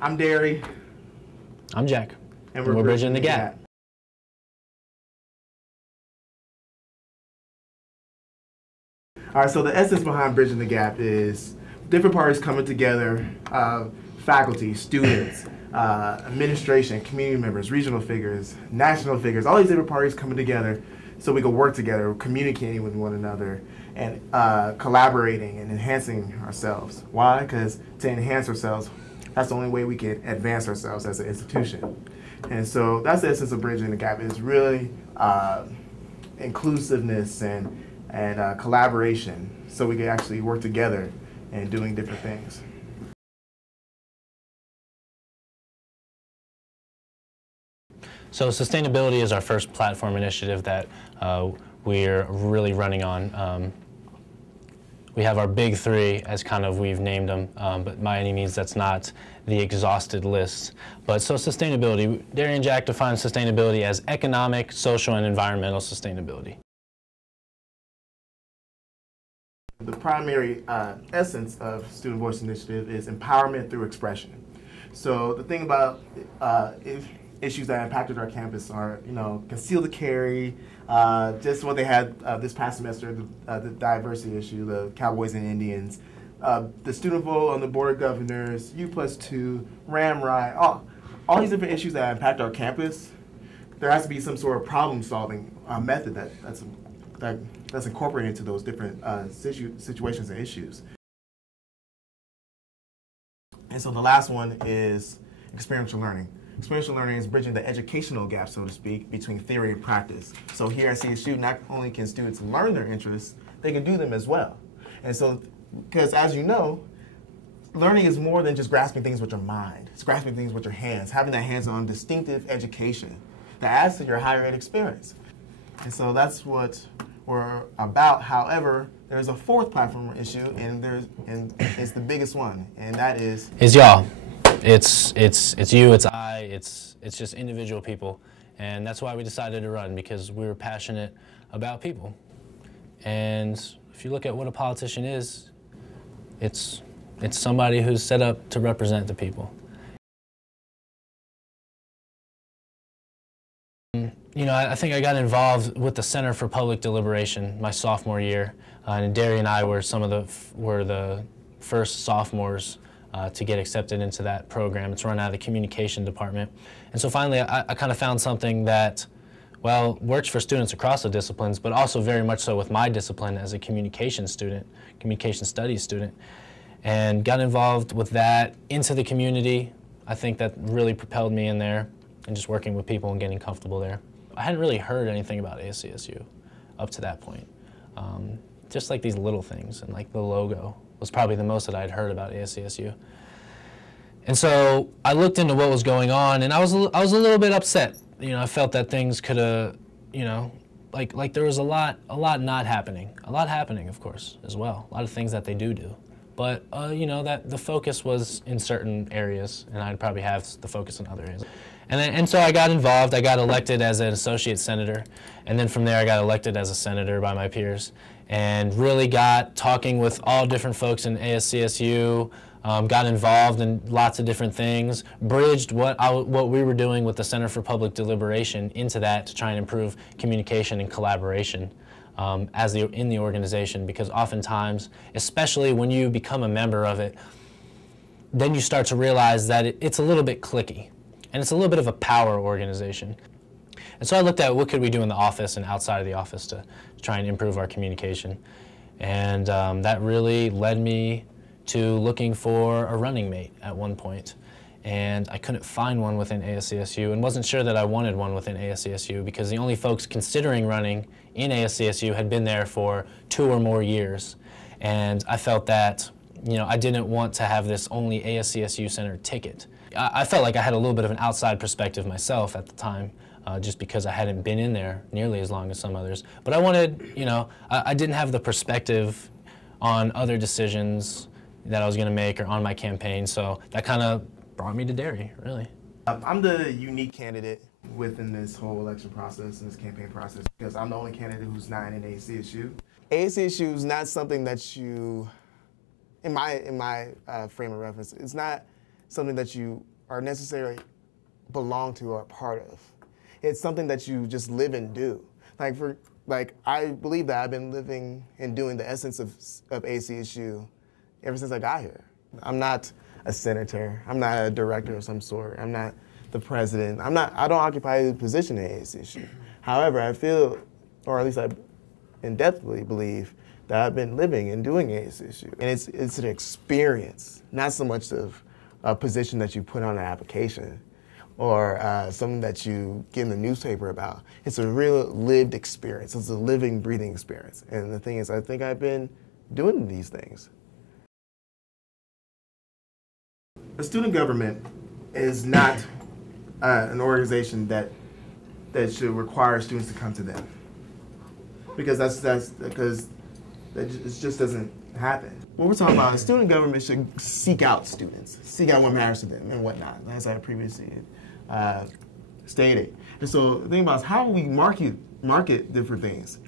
I'm Darrie. I'm Jack. And we're bridging the gap. All right, so the essence behind Bridging the Gap is different parties coming together, faculty, students, administration, community members, regional figures, national figures, all these different parties coming together so we can work together, communicating with one another, and collaborating and enhancing ourselves. Why? Because to enhance ourselves, that's the only way we can advance ourselves as an institution. And so that's the essence of Bridging the Gap, is really inclusiveness and collaboration, so we can actually work together and doing different things. So sustainability is our first platform initiative that we're really running on. We have our big three, as kind of we've named them, but by any means that's not the exhausted list. But so sustainability, Darrie and Jack define sustainability as economic, social, and environmental sustainability. The primary essence of Student Voice Initiative is empowerment through expression. So the thing about issues that impacted our campus are, concealed carry, just what they had this past semester, the diversity issue, the Cowboys and Indians, the student vote on the Board of Governors, U+2, Ram Riot, all these different issues that impact our campus. There has to be some sort of problem-solving method that's incorporated into those different situations and issues. And so the last one is experiential learning. Experiential learning is bridging the educational gap, so to speak, between theory and practice. So here at CSU, not only can students learn their interests, they can do them as well. And so, because as you know, learning is more than just grasping things with your mind. It's grasping things with your hands, having that hands-on distinctive education that adds to your higher ed experience. And so that's what we're about. However, there's a fourth platform issue, and it's the biggest one, and that is y'all. It's you, it's I, it's just individual people, and that's why we decided to run, because we were passionate about people. And if you look at what a politician is, it's somebody who's set up to represent the people. I think I got involved with the Center for Public Deliberation my sophomore year, and Darrie and I were the first sophomores to get accepted into that program. It's run out of the communication department. And so finally I kind of found something that, well, works for students across the disciplines, but also very much so with my discipline as a communication student, communication studies student, and got involved with that into the community. I think that really propelled me in there, and just working with people and getting comfortable there. I hadn't really heard anything about ASCSU up to that point. Just like these little things, and like the logo was probably the most that I'd heard about ASCSU. And so I looked into what was going on, and I was a little bit upset. I felt that things could have, like there was a lot not happening. A lot happening, of course, as well. A lot of things that they do. But, that the focus was in certain areas, and I'd probably have the focus in other areas. And so I got involved. I got elected as an associate senator, and then from there I got elected as a senator by my peers, and really got talking with all different folks in ASCSU, got involved in lots of different things, bridged what we were doing with the Center for Public Deliberation into that to try and improve communication and collaboration in the organization, because oftentimes, especially when you become a member of it, then you start to realize that it's a little bit cliquey, and it's a little bit of a power organization. And so I looked at what could we do in the office and outside of the office to try and improve our communication. And that really led me to looking for a running mate at one point. And I couldn't find one within ASCSU, and wasn't sure that I wanted one within ASCSU, because the only folks considering running in ASCSU had been there for 2 or more years. And I felt that, I didn't want to have this only ASCSU Center ticket. I felt like I had a little bit of an outside perspective myself at the time, just because I hadn't been in there nearly as long as some others. But I wanted, I didn't have the perspective on other decisions that I was going to make or on my campaign, so that kind of brought me to Darrie, really. I'm the unique candidate within this whole election process and this campaign process, because I'm the only candidate who's not in ASCSU. ASCSU is not something that you, in my frame of reference, it's not something that you are necessarily belong to or a part of. It's something that you just live and do. I believe that I've been living and doing the essence of ASCSU ever since I got here. I'm not a senator. I'm not a director of some sort. I'm not the president. I don't occupy a position at ASCSU. However, I feel, or at least I in-depthly believe, that I've been living and doing ASCSU. And it's an experience, not so much of a position that you put on an application or something that you get in the newspaper about. It's a real lived experience. It's a living, breathing experience. And the thing is, I think I've been doing these things. A student government is not an organization that should require students to come to them, because it just doesn't happen. What we're talking about is student government should seek out students, seek out what matters to them and whatnot, as I previously stated. And so the thing about it is, how do we market different things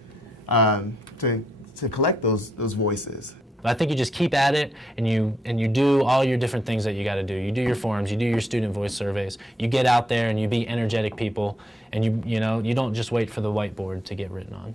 to collect those voices? But I think you just keep at it, and you do all your different things that you got to do. You do your forums, you do your student voice surveys, you get out there and you be energetic people, and you don't just wait for the whiteboard to get written on.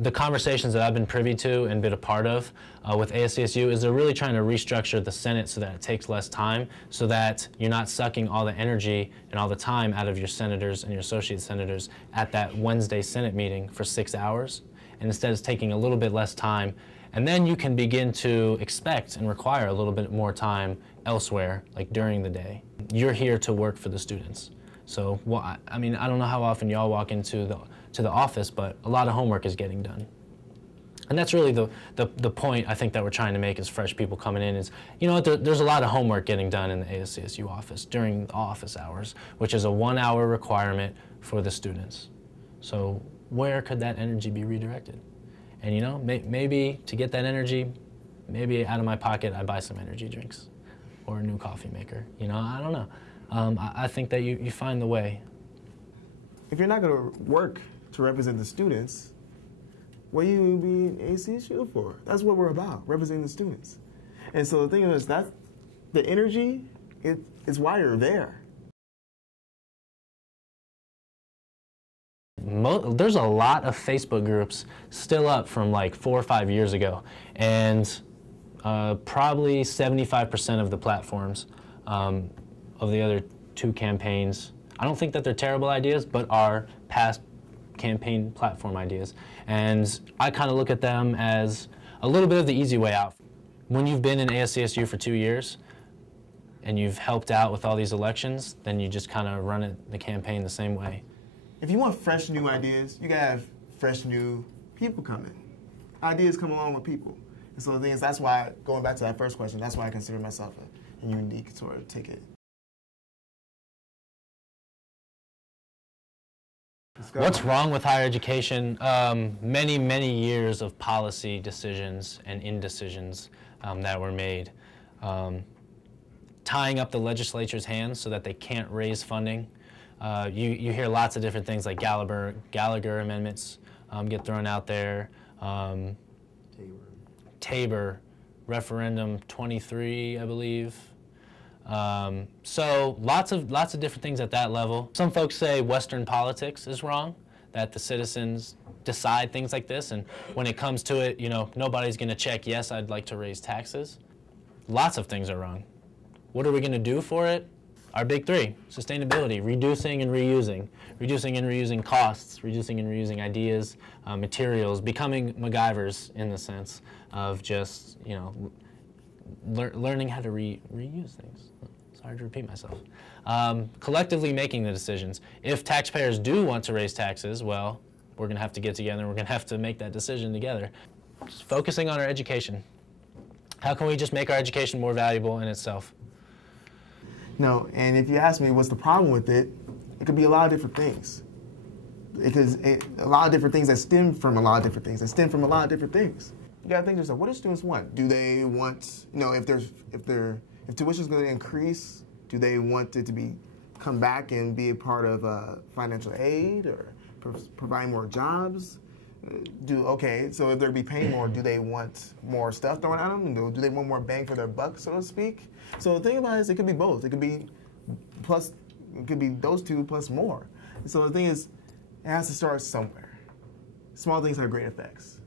The conversations that I've been privy to and been a part of with ASCSU is they're really trying to restructure the Senate so that it takes less time, so that you're not sucking all the energy and all the time out of your senators and your associate senators at that Wednesday Senate meeting for 6 hours, and instead it's taking a little bit less time, and then you can begin to expect and require a little bit more time elsewhere, like during the day. You're here to work for the students. So, well, I mean, I don't know how often y'all walk into the office, but a lot of homework is getting done. And that's really the point I think that we're trying to make as fresh people coming in is, there's a lot of homework getting done in the ASCSU office during the office hours, which is a 1-hour requirement for the students. So where could that energy be redirected? And maybe to get that energy, maybe out of my pocket I buy some energy drinks or a new coffee maker. I don't know. I think that you find the way. If you're not going to work to represent the students, what are you being ASCSU for? That's what we're about, representing the students. And so the thing is, that the energy is why you're there. There's a lot of Facebook groups still up from like 4 or 5 years ago, and probably 75% of the platforms of the other 2 campaigns, I don't think that they're terrible ideas, but are past campaign platform ideas. And I kind of look at them as a little bit of the easy way out. When you've been in ASCSU for 2 years and you've helped out with all these elections, then you just kind of run the campaign the same way. If you want fresh new ideas, you gotta have fresh new people coming. Ideas come along with people. And so the thing is, that's why, going back to that first question, that's why I consider myself a unique sort of ticket. What's wrong with higher education? Many, many years of policy decisions and indecisions that were made. Tying up the legislature's hands so that they can't raise funding. You hear lots of different things like Gallagher amendments get thrown out there. Tabor, referendum 23, I believe. So lots of different things at that level. Some folks say Western politics is wrong, that the citizens decide things like this, and when it comes to it, nobody's going to check, yes, I'd like to raise taxes. Lots of things are wrong. What are we going to do for it? Our big 3, sustainability, reducing and reusing costs, reducing and reusing ideas, materials, becoming MacGyvers in the sense of just, learning how to reuse things. Sorry to repeat myself. Collectively making the decisions. If taxpayers do want to raise taxes, well, we're going to have to get together and we're going to have to make that decision together. Just focusing on our education. How can we just make our education more valuable in itself? No, and if you ask me what's the problem with it, it could be a lot of different things. Because a lot of different things that stem from a lot of different things, You gotta think to yourself, what do students want? Do they want, if tuition is going to increase, do they want it to come back and be a part of financial aid or provide more jobs? okay, so if they're going to be paying more, do they want more stuff thrown at them? Do they want more bang for their buck, so to speak? So the thing about it is it could be both. It could be those two plus more. So the thing is, it has to start somewhere. Small things have great effects.